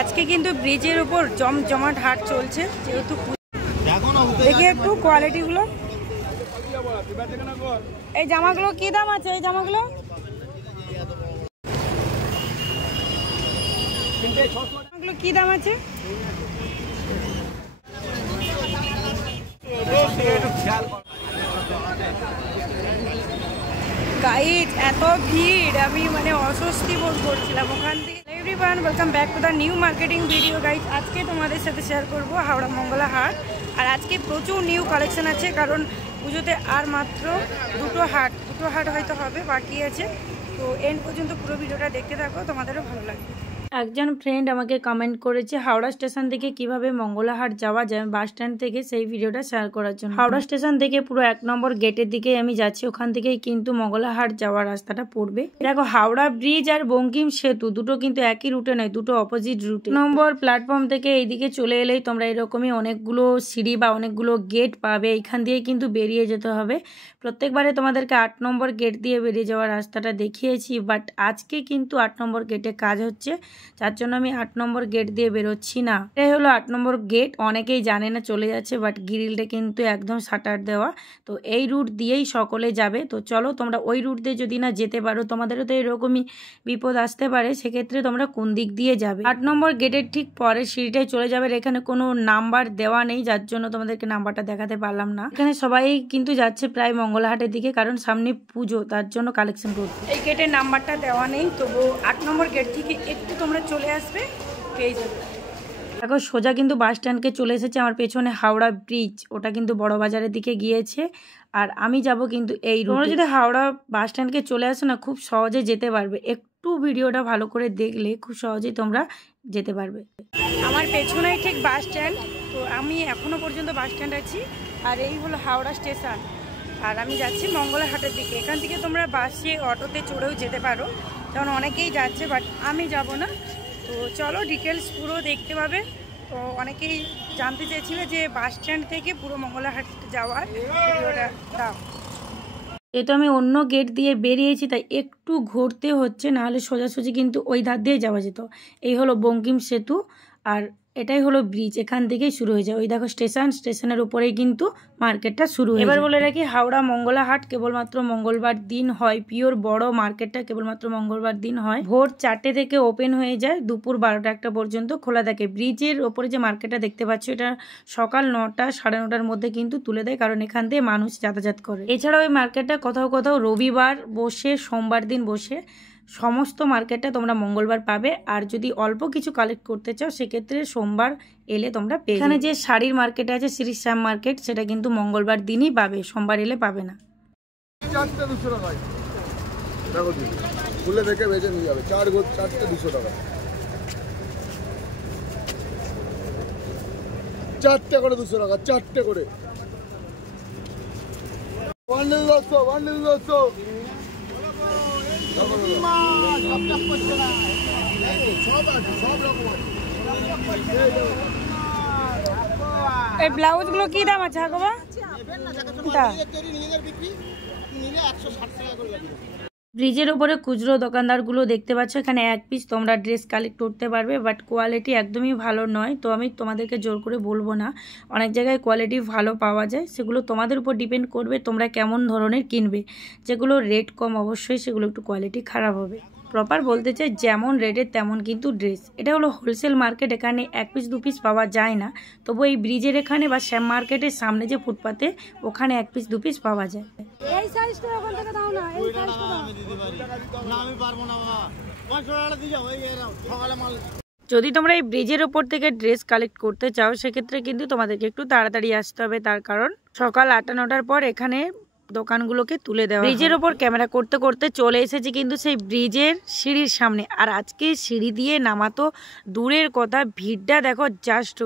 আজকে কিন্তু ব্রিজের উপর জমজমাট হাট চলছে, যেহেতু দেখি একটু কোয়ালিটি গুলো। এই জামাগুলো কি দাম আছে? এই জামাগুলো কি দাম আছে? গাইজ এত ভিড়, আমি মানে অস্বস্তি বোধ করছিলাম ওখান থেকে। Everyone, welcome back to the new marketing video. Guys আজকে তোমাদের সাথে শেয়ার করব হাওড়া মঙ্গলা হাট। আর আজকে প্রচুর নিউ কালেকশন আছে, কারণ পুজোতে আর মাত্র দুটো হাট হয়তো হবে, বাকি আছে। তো এন্ড পর্যন্ত পুরো ভিডিওটা দেখতে থাকো, তোমাদেরও ভালো লাগবে। একজন ফ্রেন্ড আমাকে কমেন্ট করেছে হাওড়া স্টেশন থেকে কিভাবে মঙ্গলা হাট যাওয়া যায় বাস স্ট্যান্ড থেকে, সেই ভিডিওটা শেয়ার করার জন্য। হাওড়া স্টেশন থেকে পুরো 1 নম্বর গেটের দিকে আমি যাচ্ছি, ওখান থেকেই কিন্তু মঙ্গলা হাট যাওয়ার রাস্তাটা পড়বে। দেখো, হাওড়া ব্রিজ আর বঙ্কিম সেতু দুটো কিন্তু একই রুটে নয়, দুটো অপোজিট রুটে। নম্বর প্ল্যাটফর্ম থেকে এইদিকে চলে এলেই তোমরা এরকমই অনেকগুলো সিঁড়ি বা অনেকগুলো গেট পাবে, এইখান দিয়ে কিন্তু বেরিয়ে যেতে হবে। প্রত্যেকবারে তোমাদেরকে 8 নম্বর গেট দিয়ে বেরিয়ে যাওয়ার রাস্তাটা দেখিয়েছি, বাট আজকে কিন্তু 8 নম্বর গেটে কাজ হচ্ছে, যার জন্য আমি 8 নম্বর গেট দিয়ে বেরোচ্ছি না। এটাই হলো 8 নম্বর গেট, অনেকেই জানে না, চলে যাচ্ছে, বাট গ্রিলটা কিন্তু একদম শাটার দেওয়া। তো এই রুট দিয়েই সকলে যাবে। তো চলো, তোমরা ওই রুট দিয়ে যদি না যেতে পারো, তোমাদেরও তো এরকমই বিপদ আসতে পারে, সেক্ষেত্রে তোমরা কোন দিক দিয়ে যাবে। 8 নম্বর গেটের ঠিক পরে সিঁড়িটাই চলে যাবে। এখানে কোনো নাম্বার দেওয়া নেই, যার জন্য তোমাদেরকে নাম্বারটা দেখাতে পারলাম না। এখানে সবাই কিন্তু যাচ্ছে প্রায় মঙ্গলা হাটের দিকে, কারণ সামনে পুজো, তার জন্য কালেকশন করতে। এই গেটের নাম্বারটা দেওয়া নেই, তবু 8 নম্বর গেট থেকে একটু তোমরা চলে আসবে, পেয়ে যাবে। দেখো, সোজা কিন্তু বাস স্ট্যান্ডকে চলে এসেছে। আমার পেছনে হাওড়া ব্রিজ, ওটা কিন্তু বড় বাজারের দিকে গিয়েছে, আর আমি যাব কিন্তু এই রুটে। তোমরা যদি হাওড়া বাস স্ট্যান্ডকে চলে আসো না, খুব সহজে যেতে পারবে। একটু ভিডিওটা ভালো করে দেখলে খুব সহজেই তোমরা যেতে পারবে। আমার পেছনেই ঠিক বাস স্ট্যান্ড, তো আমি এখনো পর্যন্ত বাস স্ট্যান্ড আছি। আর এই হলো হাওড়া স্টেশন, আর আমি যাচ্ছি মঙ্গলা হাটের দিকে। এখান থেকে তোমরা বাসে, অটোতে চড়েও যেতে পারো, কারণ অনেকেই যাচ্ছে, বাট আমি যাব না। তো চলো, ডিটেলস পুরো দেখতে পাবে। তো অনেকেই জানতে চেয়েছিলে যে বাস স্ট্যান্ড থেকে পুরো মঙ্গলা হাট যাওয়ার ভিডিওটা দাও। তো আমি অন্য গেট দিয়ে বেরিয়েছি, তাই একটু ঘুরতে হচ্ছে, নাহলে সোজাসুজি কিন্তু ওই ধার দিয়ে যাওয়া যেত। এই হলো বঙ্কিম সেতু, আর এটাই হলো ব্রিজ, এখান থেকেই শুরু হয়ে যায়। ওই দেখো স্টেশনের উপরেই কিন্তু মার্কেটটা শুরু হয়। এবার বলে রাখি, হাওড়া মঙ্গলা হাট কেবলমাত্র মঙ্গলবার দিন হয়। পিওর বড় মার্কেটটা কেবলমাত্র মঙ্গলবার দিন হয়। ভোর 4টে থেকে ওপেন হয়ে যায়, দুপুর 12টা পর্যন্ত খোলা থাকে। ব্রিজের ওপরে যে মার্কেটটা দেখতে পাচ্ছ, এটা সকাল 9টা, 9:30টার মধ্যে কিন্তু তুলে দেয়, কারণ এখান থেকে মানুষ যাতায়াত করে। এছাড়াও এই মার্কেটটা কোথাও কোথাও রবিবার বসে, সোমবার দিন বসে। সমস্ত মার্কেটটা তোমরা মঙ্গলবার পাবে, আর যদি অল্প কিছু কালেক্ট করতে চাও, সেক্ষেত্রে সোমবার এলে তোমরা পেয়ে। এখানে যে শাড়ির মার্কেট আছে, শ্রী শ্যাম মার্কেট, সেটা কিন্তু মঙ্গলবার দিনই পাবে, সোমবার এলে পাবে না। 4টে 200 টাকা দেখো, খুলে দেখে বেজে নিয়ে যাবে। 4টে 200 টাকা, 4টে করে 200 টাকা, 4টে করে। বান্ডেল 200 এই ব্লাউজ গুলো কি দাম আছে? ব্রিজের উপরে খুচরো দোকানদারগুলো দেখতে পাচ্ছ, এখানে 1 পিস তোমরা ড্রেস কালেক্ট করতে পারবে, বাট কোয়ালিটি একদমই ভালো নয়। তো আমি তোমাদেরকে জোর করে বলবো না, অনেক জায়গায় কোয়ালিটি ভালো পাওয়া যায়, সেগুলো তোমাদের উপর ডিপেন্ড করবে তোমরা কেমন ধরনের কিনবে। যেগুলো রেট কম, অবশ্যই সেগুলো একটু কোয়ালিটি খারাপ হবে। প্রপার বলতে চাই, যেমন রেটের তেমন কিন্তু ড্রেস। এটা হলো হোলসেল মার্কেট, এখানে 1 পিস 2 পিস পাওয়া যায় না। তবু এই ব্রিজের এখানে বা শ্যাম মার্কেটের সামনে যে ফুটপাতে, ওখানে 1 পিস 2 পিস পাওয়া যায়। এই সাইজটা ওখান থেকে দাও না, এই সাইজটা দাও না, আমি পারবো না বাবা, 500 টাকা দিয়ে যাও। এই সকালে মাল। যদি তোমরা এই ব্রিজের ওপর থেকে ড্রেস কালেক্ট করতে চাও, সেক্ষেত্রে কিন্তু তোমাদেরকে একটু তাড়াতাড়ি আসতে হবে, তার কারণ সকাল 8টা 9টার পর এখানে দোকানগুলোকে তুলে দেওয়া। ব্রিজের ওপর ক্যামেরা করতে করতে চলে এসেছি কিন্তু সেই ব্রিজের সিঁড়ির সামনে। আর আজকে সিঁড়ি দিয়ে নামা তো দূরের কথা, ভিড়টা দেখো জাস্ট।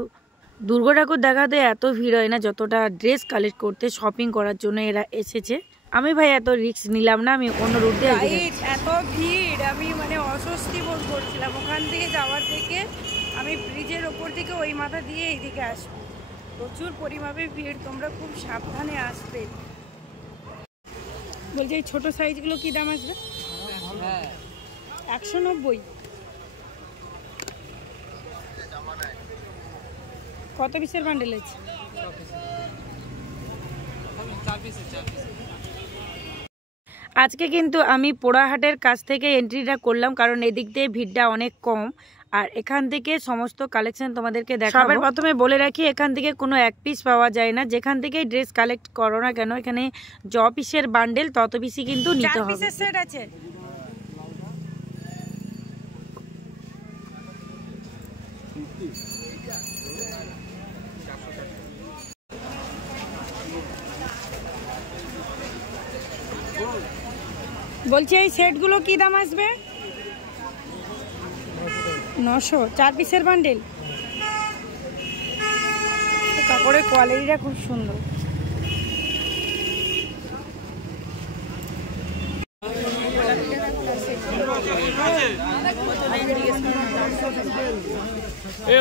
দুর্গা ঠাকুর দেখাতে এত ভিড় হয় না, যতটা ড্রেস কালেক্ট করতে, শপিং করার জন্য এরা এসেছে। আমি ভাই এত রিস্ক নিলাম না, আমি অন্য রুট দিয়ে। এত ভিড়, আমি মানে অস্বস্তি বোধ করছিলাম ওখান থেকে যাওয়ার থেকে। আমি ব্রিজের ওপর থেকে ওই মাথা দিয়ে এইদিকে আসবো, প্রচুর পরিমাণে ভিড়, তোমরা খুব সাবধানে আসবে। বলছি এই ছোট সাইজগুলো কি দাম আসবে? 190। কত পিসের বান্ডেল আছে? আজকে কিন্তু আমি পোড়াহাটের কাছ থেকে এন্ট্রিটা করলাম, কারণ এদিক দিয়ে ভিড়টা অনেক কম আর এখান থেকে সমস্ত কালেকশন তোমাদেরকে দেখাবো। সবার প্রথমে বলে রাখি, এখান থেকে কোনো এক পিস পাওয়া যায় না। যেখান থেকে ড্রেস কালেক্ট করো না কেন, এখানে য পিসের বান্ডেল তত পিসই কিন্তু নিতে হবে। 4 পিসের সেট আছে। বলছি এই সেটগুলো কি দাম আসবে? 900। 4 পিসের বান্ডেল। কাপড়ের কোয়ালিটিটা খুব সুন্দর।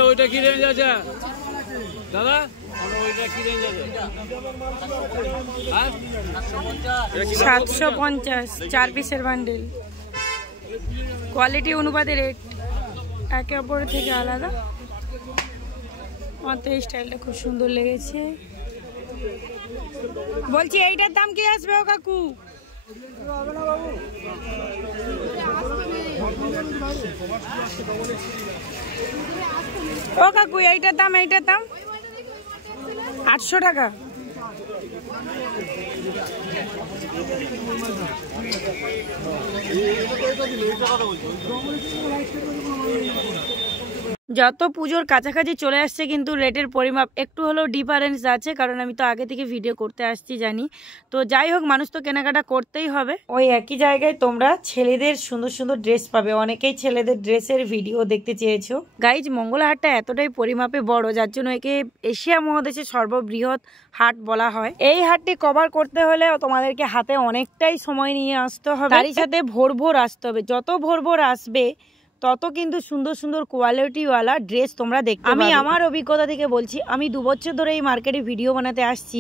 ওইটা কি রেঞ্জ আছে দাদা? ওইটা কি রেঞ্জ আছে? 750। 4 পিসের বান্ডেল। কোয়ালিটি অনুপাতে রেট একে অপরের থেকে আলাদা। আমার তো এই স্টাইলটা খুব সুন্দর লেগেছে। বলছি এইটার দাম কি আসবে ও কাকু? ও কাকু এইটার দাম 800 টাকা। যত পুজোর কাছাকাছি চলে আসছে কিন্তু রেটের পরিমাপ একটু হলেও ডিফারেন্স আছে, কারণ আমি তো আগে থেকে ভিডিও করতে আসছি জানি। তো যাই হোক, মানুষ তো কেনাকাটা করতেই হবে। ওই একই জায়গায় তোমরা ছেলেদের সুন্দর সুন্দর ড্রেস পাবে। অনেকেই ছেলেদের ড্রেসের ভিডিও দেখতে চেয়েছো। গাইজ, মঙ্গলা হাটটা এতটাই পরিমাপে বড়, যার জন্য একে এশিয়া মহাদেশের সর্ববৃহৎ হাট বলা হয়। এই হাটটি কভার করতে হলে তোমাদেরকে হাতে অনেকটাই সময় নিয়ে আসতে হবে, তারই সাথে ভোর ভোর আসতে হবে। যত ভোর ভোর আসবে তত কিন্তু সুন্দর সুন্দর কোয়ালিটিওয়ালা ড্রেস তোমরা দেখতে পাবে। আমি আমার অভিজ্ঞতা থেকে বলছি, আমি 2 বছর ধরে এই মার্কেটে ভিডিও বানাতে আসছি।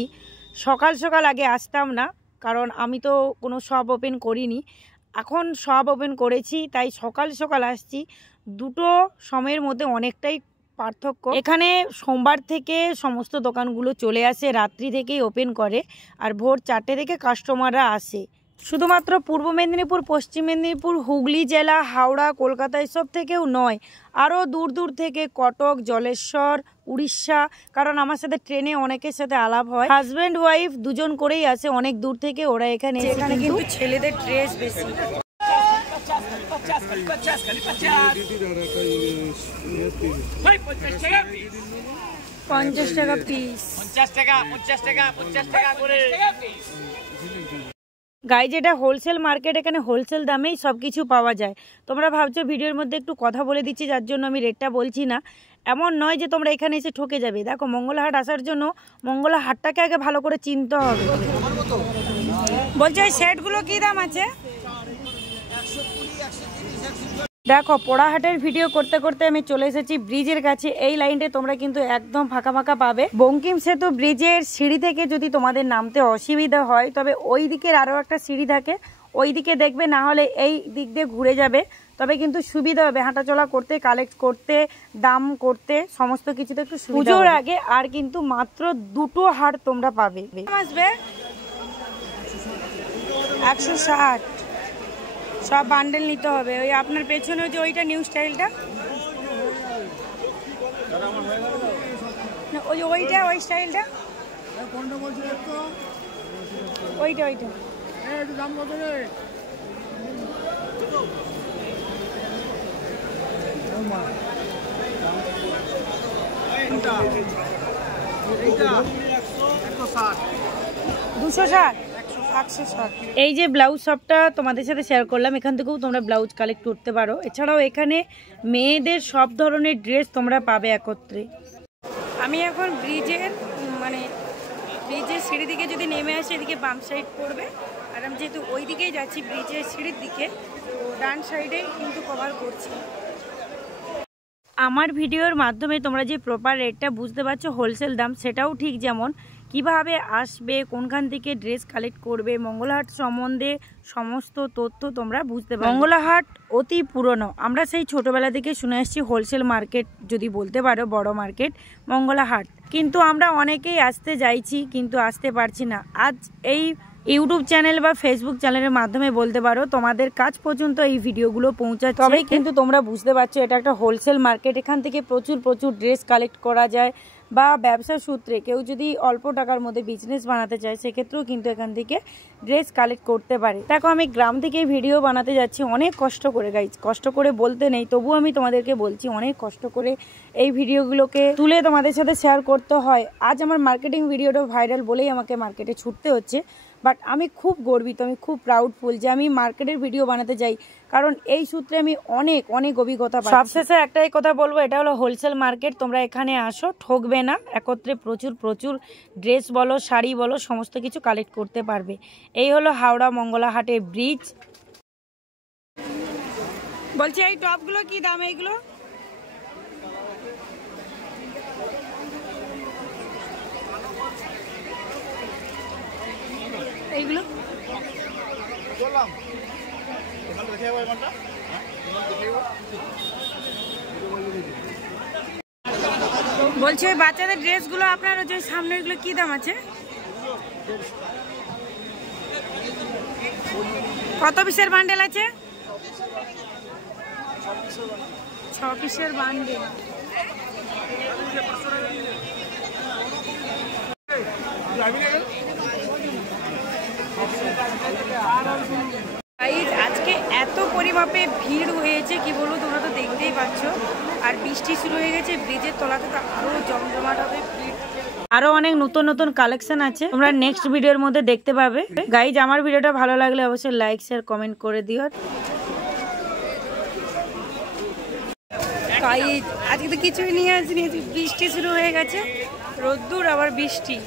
সকাল সকাল আগে আসতাম না, কারণ আমি তো কোনো শপ ওপেন করিনি। এখন শপ ওপেন করেছি, তাই সকাল সকাল আসছি। দুটো সময়ের মধ্যে অনেকটাই পার্থক্য। এখানে সোমবার থেকে সমস্ত দোকানগুলো চলে আসে, রাত্রি থেকেই ওপেন করে, আর ভোর 4টে থেকে কাস্টমাররা আসে। শুধুমাত্র পূর্ব মেদিনীপুর, পশ্চিম মেদিনীপুর, হুগলি জেলা, হাওড়া, কলকাতা এসব থেকেও নয়, আরও দূর দূর থেকে কটক, জলেশ্বর, উড়িষ্যা, কারণ আমার সাথে ট্রেনে অনেকের সাথে আলাপ হয়। হাজব্যান্ড ওয়াইফ দুজন করেই আসে অনেক দূর থেকে ওরা এখানে। এখানে কিন্তু ছেলেদের ড্রেস বেশি। 50 টাকা পিস। 50 টাকা করে। গাইজ, এটা হোলসেল মার্কেট, এখানে হোলসেল দামেই সব কিছু পাওয়া যায়। তোমরা ভাবছো ভিডিওর মধ্যে একটু কথা বলে দিচ্ছি যার জন্য আমি রেটটা বলছি না, এমন নয় যে তোমরা এখানে এসে ঠকে যাবে। দেখো, মঙ্গলা হাট আসার জন্য মঙ্গলা হাটটাকে আগে ভালো করে চিনতে হবে। বলছো এই সেটগুলো কি দাম আছে? দেখো, পোড়াহাটের ভিডিও করতে করতে আমি চলে এসেছি ব্রিজের কাছে। এই লাইনটা তোমরা কিন্তু একদম ফাঁকা ফাঁকা পাবে। বঙ্কিম সেতু ব্রিজের সিঁড়ি থেকে যদি তোমাদের নামতে অসুবিধা হয়, তবে ওই দিকের আরও একটা সিঁড়ি থাকে, ওই দিকে দেখবে, না হলে এই দিক দিয়ে ঘুরে যাবে। তবে কিন্তু সুবিধা হবে হাঁটাচলা করতে, কালেক্ট করতে, দাম করতে, সমস্ত কিছুতে একটু সুবিধা। পুজোর আগে আর কিন্তু মাত্র 2টো হাট তোমরা পাবে। আসবে 160। সব বান্ডেল নিতে হবে। ওই আপনার পেছনে যে ওইটা নিউ স্টাইলটা, ওইটা ওই স্টাইলটা, ওইটা দাম কত রে? এই যে ব্লাউজ শপটা তোমাদের সাথে শেয়ার করলাম, এখান থেকেও তোমরা ব্লাউজ কালেক্ট করতে পারো। এছাড়াও এখানে মেয়েদের সব ধরনের ড্রেস তোমরা পাবে একত্রে। আমি এখন ব্রিজের সিঁড়ি দিকে যদি নেমে আসে, এদিকে বাম সাইড পড়বে, আর আমি যেহেতু ওই দিকেই যাচ্ছি ব্রিজের সিঁড়ির দিকে, তো ডান সাইডেই কিন্তু কভার করছি। আমার ভিডিওর মাধ্যমে তোমরা যে প্রপার রেটটা বুঝতে পারছো, হোলসেল দাম, সেটাও ঠিক যেমন কিভাবে আসবে, কোনখান থেকে ড্রেস কালেক্ট করবে, মঙ্গলাহাট সম্বন্ধে সমস্ত তথ্য তোমরা বুঝতে পারবে। মঙ্গলাহাট অতি পুরনো, আমরা সেই ছোটবেলা থেকে শুনে আসছি হোলসেল মার্কেট যদি বলতে পারো, বড় মার্কেট মঙ্গলাহাট। কিন্তু আমরা অনেকেই আসতে যাইছি কিন্তু আসতে পারছি না। আজ এই ইউটিউব চ্যানেল বা ফেসবুক চ্যানেলের মাধ্যমে বলতে পারো তোমাদের কাছ পর্যন্ত এই ভিডিওগুলো পৌঁছাচ্ছে, তবেই কিন্তু তোমরা বুঝতে পারছো এটা একটা হোলসেল মার্কেট। এখান থেকে প্রচুর ড্রেস কালেক্ট করা যায়, বা ব্যবসা সূত্রে কেউ যদি অল্প টাকার মধ্যে বিজনেস বানাতে চায় সেক্ষেত্রেও কিন্তু এখান থেকে ড্রেস কালেক্ট করতে পারে। দেখো আমি গ্রাম থেকে ভিডিও বানাতে যাচ্ছি অনেক কষ্ট করে, গাইজ কষ্ট করে বলতে নেই, তবু আমি তোমাদেরকে বলছি অনেক কষ্ট করে এই ভিডিওগুলোকে তুলে তোমাদের সাথে শেয়ার করতে হয়। আজ আমার মার্কেটিং ভিডিওটা ভাইরাল বলেই আমাকে মার্কেটে ছুটতে হচ্ছে, বাট আমি খুব গর্বিত, আমি খুব প্রাউডফুল যে আমি মার্কেটের ভিডিও বানাতে যাই, কারণ এই সূত্রে আমি অনেক অভিজ্ঞতা পাই। সবশেষে একটাই কথা বলবো, এটা হলো হোলসেল মার্কেট, তোমরা এখানে আসো, ঠকবে না। একত্রে প্রচুর ড্রেস বলো, শাড়ি বলো, সমস্ত কিছু কালেক্ট করতে পারবে। এই হলো হাওড়া মঙ্গলাহাটের ব্রিজ। বলছি এই টপগুলো কি দাম? এইগুলো এইগুলো বলছি ওই বাচ্চাদের ড্রেসগুলো আপনার যে সামনের গুলো কি দাম আছে? কত পিসের বান্ডেল আছে? 6 পিসের বান্ডেল। আজকে এত পরিমাপে ভিড় হয়েছে কি বলবো, তোমরা তো দেখতেই পাচ্ছ। আর বৃষ্টি শুরু হয়ে গেছে, ব্রিজের তলাতে তো আরো জমজমাট হবে ভিড়। আরো অনেক নতুন কালেকশন আছে, তোমরা নেক্সট ভিডিওর মধ্যে দেখতে পাবে। গাইজ আমার ভিডিওটা ভালো লাগলে অবশ্যই লাইক শেয়ার কমেন্ট করে দিও। গাইজ আজকে তো কিছুই নিয়ে আসিনি, বৃষ্টি শুরু হয়ে গেছে, রোদ্দুর আবার বৃষ্টি।